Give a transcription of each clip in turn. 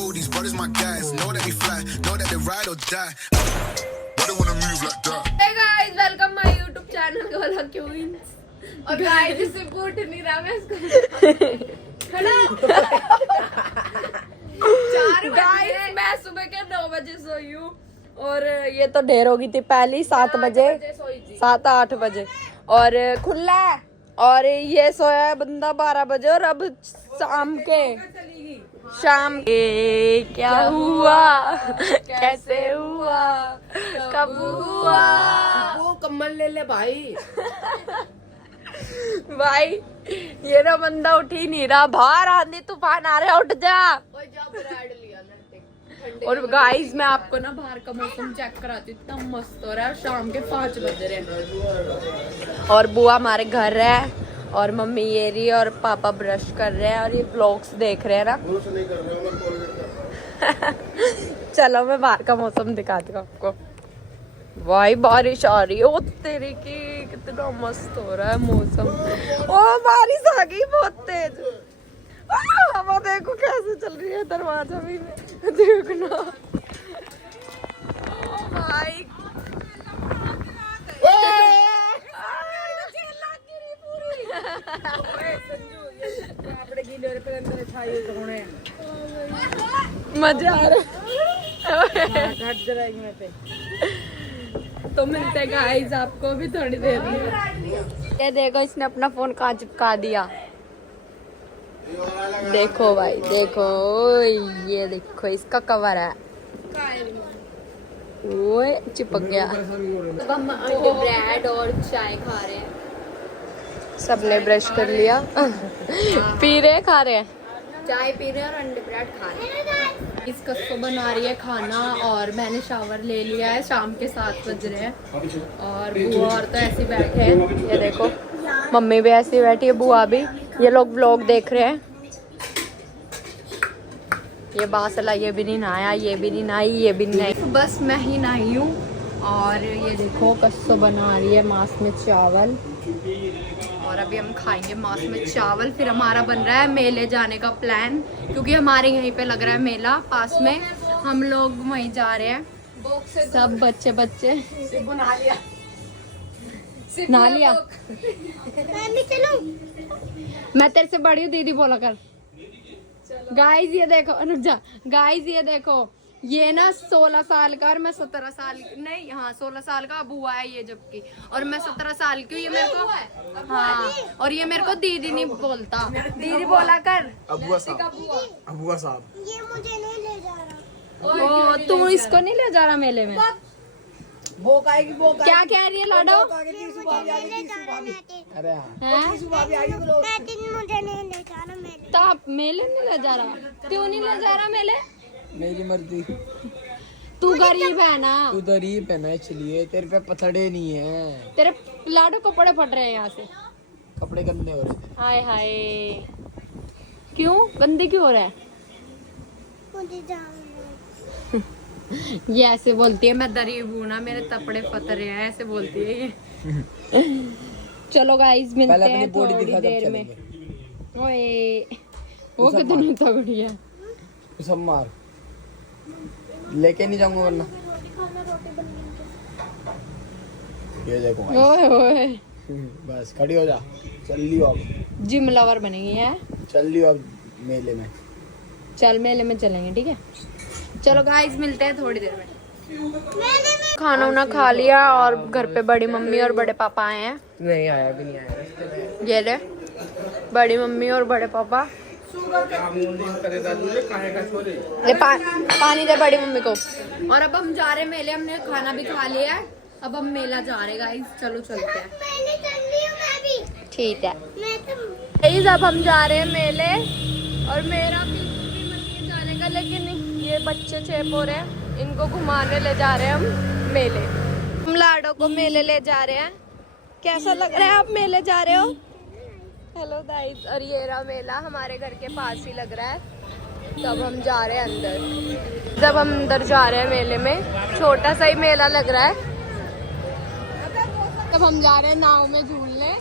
know these brothers my guys. Know that we fly, know that they ride or die. Why they wanna move like that? Hey guys, welcome my YouTube channel गोला क्यूइंस। और guys जिससे पूछ नहीं रहा मैं इसको खड़ा 4 बजे मैं सुबह के 9 बजे सोई हूँ और ये तो ढेर हो गई थी पहली 7 बजे 7-8 बजे और खुला है और ये सोया है बंदा 12 बजे और अब शाम के क्या हुआ कैसे हुआ कब हुआ वो कम्बल ले ले भाई भाई ये ना बंदा उठ ही नहीं रहा बाहर आंधी तूफान आ रहा है उठ जा और गाइस मैं आपको ना बाहर का मौसम चेक कराती हूँ इतना मस्त हो रहा है शाम के 5 बज रहे हैं और बुआ हमारे घर है और मम्मी ये रही और पापा ब्रश कर रहे हैं और ये ब्लॉग्स देख रहे हैं ना चलो मैं बाहर का मौसम दिखाती हूँ आपको भाई बारिश आ रही है ओ तेरी की कितना मस्त हो रहा है मौसम ओ बारिश आ गई बहुत तेज हवा देखो कैसे चल रही है दरवाजा भी देखना ओ भाई मजा आ रहा तो मिलते हैं गाइस आपको भी थोड़ी देर में ये देखो इसने अपना फोन कहाँ चिपका दिया देखो भाई देखो ये देखो इसका कवर है वो चिपक गया अब हम ब्रेड और चाय खा रहे हैं सबने ब्रश कर लिया पी रहे खा रहे हैं चाय पी रहे हैं और अंडे ब्रेड खा रहे हैं इस कस्सो बना रही है खाना और मैंने शावर ले लिया है शाम के 7 बज रहे हैं और बुआ और तो ऐसे बैठे हैं ये देखो मम्मी भी ऐसे बैठी है बुआ भी ये लोग व्लॉग देख रहे हैं ये बासला ये भी नहीं नहाया ये भी नहीं नहाई ये भी नहीं नहाई बस मैं ही नहाई हूँ और ये देखो कस्सो बना रही है मांस में चावल और अभी हम खाएंगे मांस में चावल फिर हमारा बन रहा है मेले जाने का प्लान क्योंकि हमारे यहीं पे लग रहा है मेला पास में हम लोग वहीं जा रहे हैं सब बच्चे नहा लिया मैं तेरे से बड़ी हूँ दीदी बोला कर गाइस ये देखो रुक जा गाइस ये देखो ये ना 16 साल का और मैं 17 साल नहीं हाँ 16 साल का बुआ है ये जबकि और मैं 17 साल की हूँ ये मेरे को हाँ और ये मेरे को दीदी नहीं बोलता दीदी बोला कर अबुआ साहब ये मुझे नहीं ले जा रहा ओ तू इसको नहीं ले जा रहा मेले में क्या कह रही है लाडो अरे मुझे नहीं ले जा रहा मेले तो आप मेले नहीं ले जा रहा क्यों नहीं ले जा रहा मेले मेरी मर्जी तू गरीब है ना तू गरीब है ना इसलिए तेरे पे पथड़े नहीं है तेरे लाडो कपड़े फट रहे हैं यहाँ से कपड़े गंदे हो रहे थे हाय हाय क्यों गंदे क्यों हो रहा है मुझे जाना ये ऐसे बोलती है मैं गरीब हूँ ना मेरे कपड़े फट रहे हैं ऐसे बोलती है ये चलो गाइस मिलते हैं थोड़ी देर में ओए वो कितनी तगड़ी है सब मार लेके नहीं जाऊंगा वरना ये देखो ओए ओए बस खड़ी हो जा चल लियो अब जिम लवर बनेगी है चल लियो अब मेले में चल मेले में चलेंगे ठीक है चलो गाइस मिलते हैं थोड़ी देर में खाना उना खा लिया और घर पे बड़ी मम्मी और बड़े पापा आए हैं नहीं आया भी नहीं आया ये ले बड़ी मम्मी और बड़े पापा ले पानी दे बड़ी मम्मी को और अब हम जा रहे हैं मेले हमने खाना भी खा लिया है अब हम मेला जा रहे हैं गाइस चलो चलते हैं ठीक है गाइस अब हम जा रहे हैं मेले और मेरा भी मन है जाने का लेकिन ये बच्चे चेप हो रहे हैं इनको घुमाने ले जा रहे हैं हम मेले हम लाडो को मेले ले जा रहे हैं कैसा लग रहा है आप मेले जा रहे हो हेलो गाइस और ये रहा मेला हमारे घर के पास ही लग रहा है तब हम जा रहे हैं अंदर जब हम अंदर जा रहे हैं मेले में छोटा सा ही मेला लग रहा है तब हम जा रहे हैं नाव में झूलने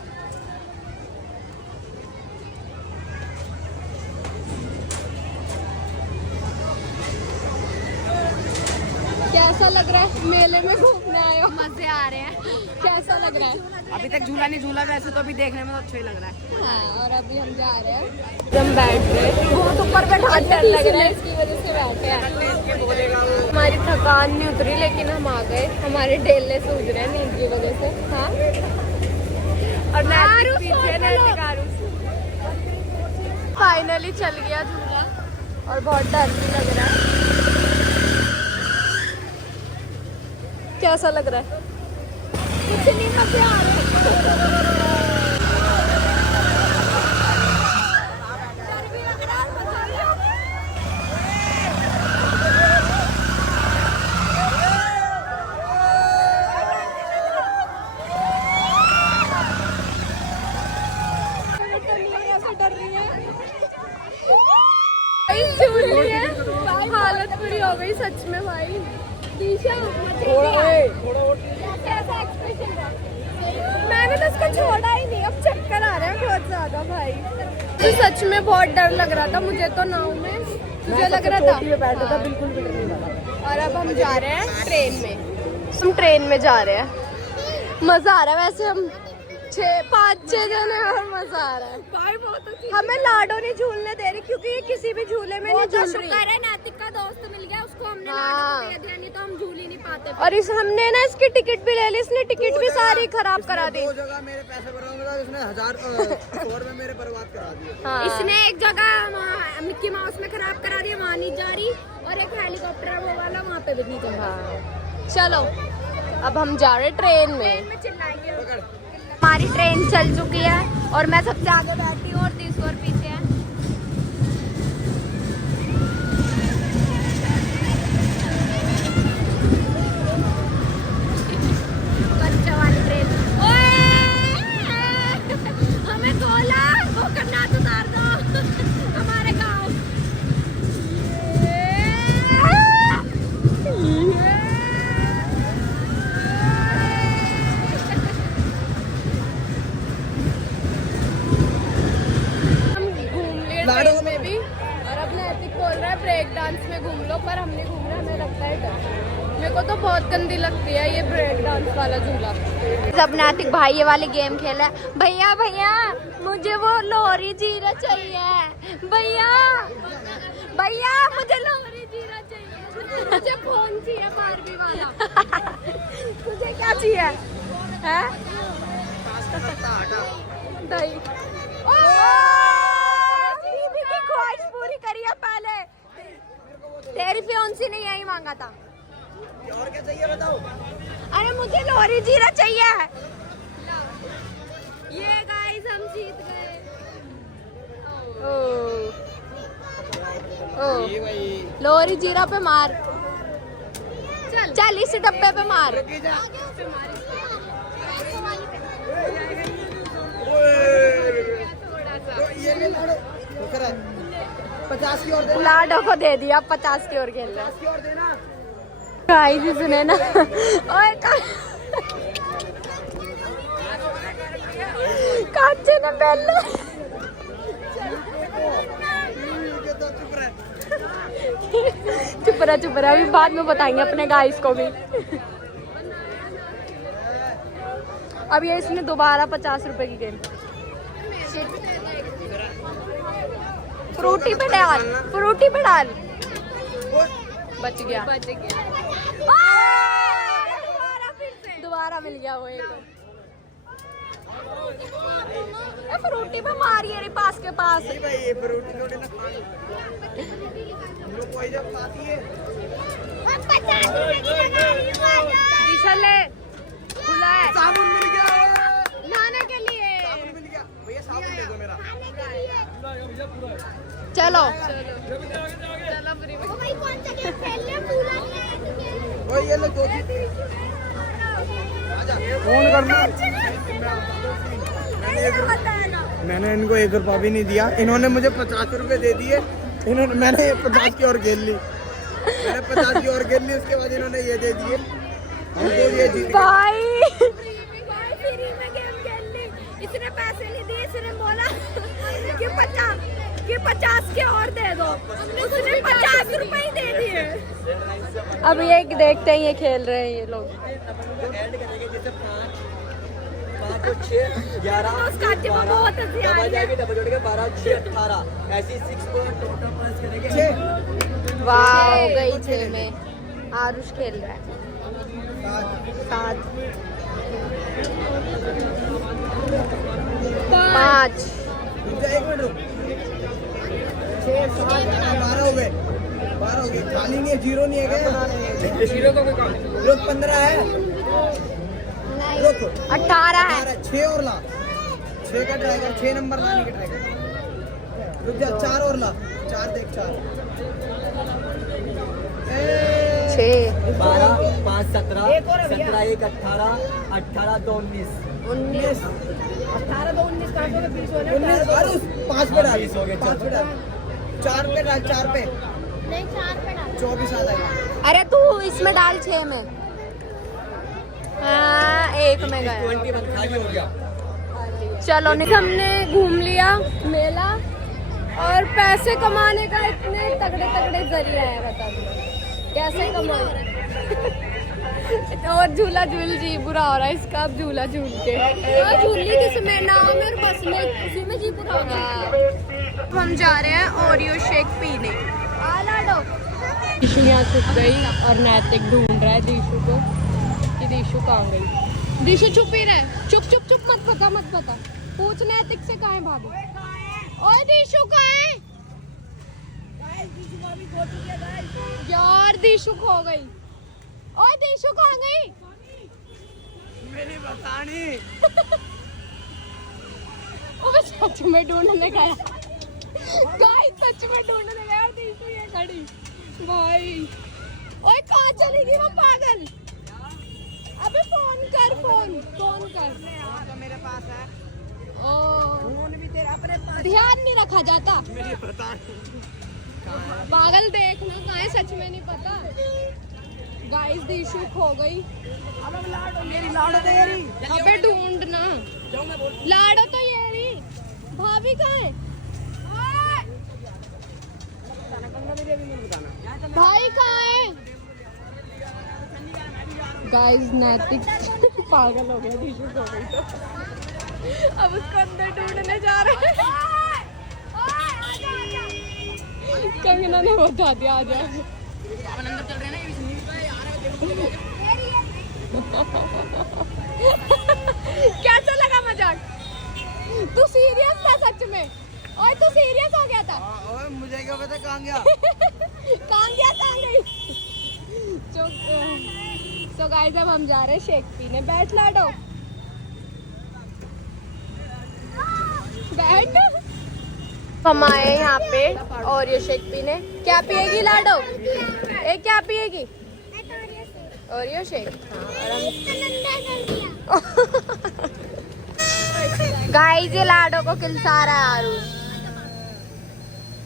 कैसा लग रहा है? मेले में घूमने आए हो, मजे आ रहे हैं। कैसा लग रहा है? अभी तक झूला नहीं झूला, वैसे तो अभी देखने में तो अच्छा ही लग रहा है। हाँ, और अभी हम जा रहे हैं, हम बैठ गए, बहुत ऊपर बैठा, डर लग रहा है, इसकी वजह से बैठे हैं। हमारी थकान नहीं उतरी लेकिन हम आ गए, हमारे डेले सूझ रहे हैं नींद की वजह से। हाँ, और फाइनली चल गया झूला और बहुत डर भी लग रहा है। कैसा लग रहा है? कुछ नहीं, मजे आ रहे हैं। हालत बुरी हो गई सच में भाई। मैंने तो उसको छोड़ा ही नहीं, अब चक्कर आ रहे हैं बहुत ज्यादा भाई। तो सच में बहुत डर लग रहा था मुझे तो नाव में, मुझे लग रहा था बैठा था, बिल्कुल भी डर नहीं लगा। और अब हम जा रहे हैं ट्रेन में, हम ट्रेन में जा रहे हैं। मजा आ रहा है वैसे, हम 5-6 जने और मजा आ रहा है भाई, बहुत अच्छी। हमें लाडो नहीं झूलने दे रही क्योंकि ये किसी भी झूले में नहीं झूल रही। नातिक का दोस्त मिल गया, उसको हमने लाडो को दे दिया, नहीं तो हम झूल ही नहीं पाते। और हमने ना इसकी टिकट भी ले ली, इसने टिकट भी सारी खराब करा दी। 2 जगह मेरे पैसे बर्बाद, इसने 1000 में मेरे बर्बाद करा दिए। हाँ। इसने एक जगह मिक्की माउस में खराब करा दिया, वहाँ नहीं जा रही, और एक हेलीकॉप्टर वो वाला वहाँ पे भी नहीं जा रहा। चलो अब हम जा रहे ट्रेन में। हमारी ट्रेन चल चुकी है और मैं सबसे आगे बैठी हूँ और 30 और पीछे है। बच्चा वाली ट्रेन। हमें गोला वो करना उतार दो हमारे गाँव। में भी, और अब नैतिक बोल रहा है ब्रेक डांस में घूम लो, पर हम नहीं घूम रहे, हमें लगता है डर। मेरे को तो बहुत गंदी लगती है ये ब्रेक डांस वाला झूला। जब नैतिक भाई ये वाली गेम खेला है, भैया भैया मुझे वो लोरी जीरा चाहिए, भैया भैया मुझे लोरी जीरा चाहिए, मुझे फोन चाहिए बारबी वाला। तुझे क्या चाहिए है? दही। ख्वाहिश पूरी करिए पहले, तेरी फियांसी ने यही मांगा था। और क्या चाहिए बताओ? अरे मुझे लोरी जीरा चाहिए। ये गाइस हम जीत गए। लोरी जीरा पे मार, चल इस डब्बे पे मार। ये ले लाडो, 50 की और दे। लाडो को दे दिया, 50 की ओर खेल रहा। 50 की और देना। गाइस सुने ना, ओए काचे ने पहले चुप रहा, अभी बाद में बताएंगे अपने गाइस को भी। अब ये इसने दोबारा 50 रुपए की गेम। फ्रूटी पे डाल, बच गया। दोबारा मिल गया वो एक। फ्रूटी पे मारिए रे पास के पास। नहीं भाई, ये फ्रूटी थोड़ी ना खानी। हम लोग कोई जब खाती है। दिशा ले, खुला है। साबुन मिल गया। नहाने के लिए। साबुन मिल गया। भैया साबुन दे दो मेरा। चलो भाई कौन सा गेम खेल रहे हैं? पूरा ओए ये लो 2 फोन करना। मैंने इनको 1 रुपया भी नहीं दिया, इन्होंने मुझे 50 रुपए दे दिए। मैंने 50 की और खेल ली, उसके बाद इन्होंने ये दे दिए। हमको ये जीत गए। भाई फ्री में गेम खेल ली, इसने पैसे नहीं दिए, इसने बोला कि 50 के और दे दो, उसने 50 रुपए ही दे अब ये देखते हैं ये खेल रहे हैं ये लोग। एंड करेंगे जैसे 5 और 6 11 डबल जाएगी, डबल जोड़ेंगे 12 6 18 ऐसी 6 पॉइंट टोटल प्लस करेंगे 6। वाह हो गई 6 में। आरुष खेल रहा है 7 5 एक मिनट रुक 6 7 12 हो गए 12 हो गए। खाली नहीं है, जीरो नहीं है क्या? जीरो का कोई काम नहीं। रुक 15 है, रुक 18 है। 6 और ला, 6 का ट्राई कर, 6 नंबर लाने का ट्राई कर। रुक जा 4 और ला, 4 देख 4 6 12 5 17 17 1 18 18 2 19 19 18 तो 19 काटोगे 20 हो 19 अरे 5 पे डाल, 5 पे डाल, 4 पे डाल, 4 पे नहीं 4 पे डालो 24 आ जाएगा। अरे तू इसमें डाल 6 में। हाँ 1 में गया। 21 खाली हो गया। चलो हमने घूम लिया मेला और पैसे कमाने का इतने तगड़े तगड़े जरिया है, बता दो कैसे कमाना। और झूला झूल जी बुरा हो रहा है इसका, अब झूला झूल के झूली किसमें ना मेरे बस में उसी में जी बुरा हो गया। हम जा रहे हैं ओरियो शेक पीने। दिशु यहाँ छुप गई और नैतिक ढूंढ रहा है दिशु को कि दिशु कहाँ गई। दिशु छुप ही रहे, चुप चुप चुप मत पता पूछ नैतिक से कहाँ है भाभी। ओए दिशु कहाँ है यार? दिशु खो गई। ओए दिशु कहाँ गई? मेरी बतानी ओए सच में ढूंढने गया गाइस, सच में ढूंढने गया दिशु ये खड़ी भाई। ओए कहाँ चली गई वो पागल? अबे फोन कर मेरे पास है, ओ फोन भी तेरे अपने पास। ध्यान नहीं रखा जाता मेरी बतानी पागल, देखना कहाँ है, सच में नहीं पता। गाइस दिशु खो गई। मेरी लाडो तेरी। अबे ढूंढना, लाडो तो ये रही, भाभी कहाँ है? भाई कहाँ है? गाइस नैतिक पागल हो गया, दिशु खो गई तो अब उसको अंदर ढूंढने जा रहे हैं। कंगना ने बता दिया आ जाए। कैसा लगा मजाक? तू सीरियस था सच में? और तू सीरियस हो गया था? ओए मुझे क्या पता कहाँ गया? कहाँ गई? तो गाइस अब हम जा रहे हैं शेक पीने। बैठ लाडो, बैठ। हम आए यहाँ पे और ये शेक पीने। क्या पिएगी लाडो? एक क्या पिएगी? Oreo shake. गाइस ये लाडो को किलसा रहा है आरुष।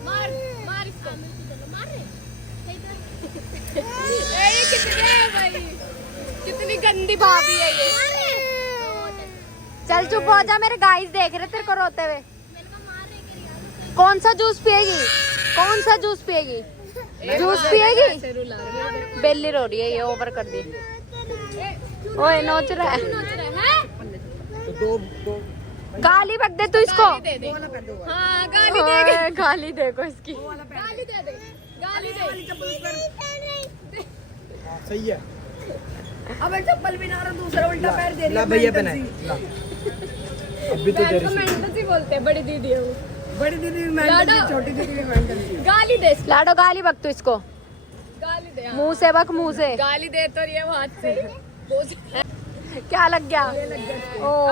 मार इसको। ये कितने है भाई, कितनी गंदी भाभी है ये। चल चुप हो जा, मेरे गाइस देख रहे तेरे को रोते हुए। कौन सा जूस पिएगी? जूस पिएगी? बेली रो रही है ये, ओवर कर दी। ओए नोच रहा है। दो गाली बक दे तू इसको। हाँ गाली देखो इसकी। गाली दे सही है। अब चप्पल भी ना रहा, दूसरा उल्टा पैर दे रही ला है। भैया पहना अभी तो तेरी सी। मेंटल सी बोलते हैं, बड़ी दीदी है वो। बड़ी दीदी मेंटल सी, छोटी दीदी भी मेंटल सी। गाली दे, लाडो गाली बक तू इसको, गाली दे। हाँ। मुंह से बक, मुंह से। गाली दे तो रही है वो हाथ से। क्या लग गया?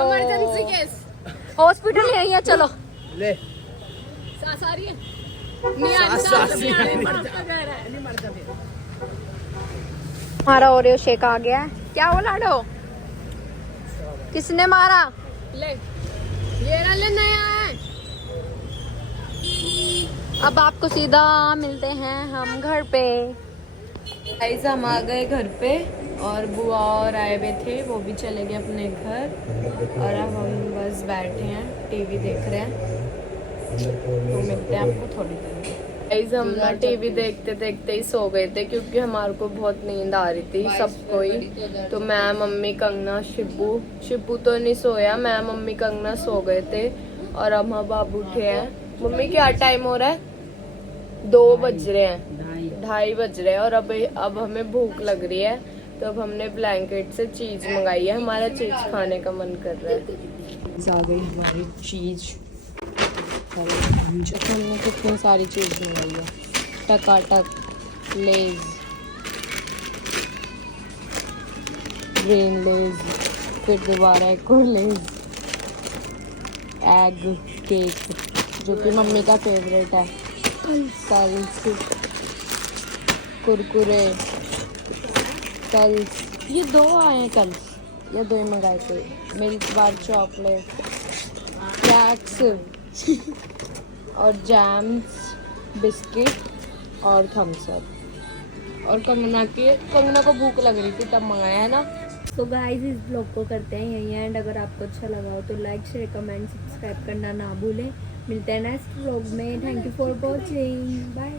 Emergency case. हॉस्पिटल यही है, चलो। ले सांस आ रही है? सांस नहीं आ रही। हमारा ओरियो शेक आ गया है। क्या हो लाडो? किसने मारा? ले ये ले नया है। अब आपको सीधा मिलते हैं हम घर पे। गाइस हम आ गए घर पे और बुआ और आए हुए थे, वो भी चले गए अपने घर और अब हम बस बैठे हैं टीवी देख रहे हैं। तो मिलते हैं आपको थोड़ी देर में। गाइस हम ना टीवी देखते देखते ही सो गए थे क्योंकि हमारे को बहुत नींद आ रही थी सबको ही। तो मैं, मम्मी, कंगना, शिब्बू तो नहीं सोया, मैं, मम्मी, कंगना सो गए थे और अब हम बाबू उठे हैं। मम्मी क्या टाइम हो रहा है? 2 बज रहे हैं, 2:30 बज रहे हैं और अब हमें भूख लग रही है। तो अब हमने ब्लैंकेट से चीज मंगाई है, हमारा चीज खाने का मन कर रहा है। आ गई हमारी चीज, हमने कितनी सारी चीज मंगाई है। टकाटक, लेज, ग्रीन लेज, फिर दोबारा एक और लेज, एग केक जो कि मम्मी का फेवरेट है, कल्स, कुरकुरे, कल्स, ये 2 आए हैं कल, ये 2 ही मंगाए थे। मिल्क बार, चॉकलेट, कैक्स और जैम्स, बिस्किट और थम्स अप। और कंगना को भूख लग रही थी तब मंगाया है ना। तो गाइस इस ब्लॉग को करते हैं यहीं एंड। अगर आपको अच्छा लगा हो तो लाइक, शेयर, कमेंट, सब्सक्राइब करना ना भूलें। मिलते हैं नेक्स्ट ब्लॉग में। Thank you for watching, bye.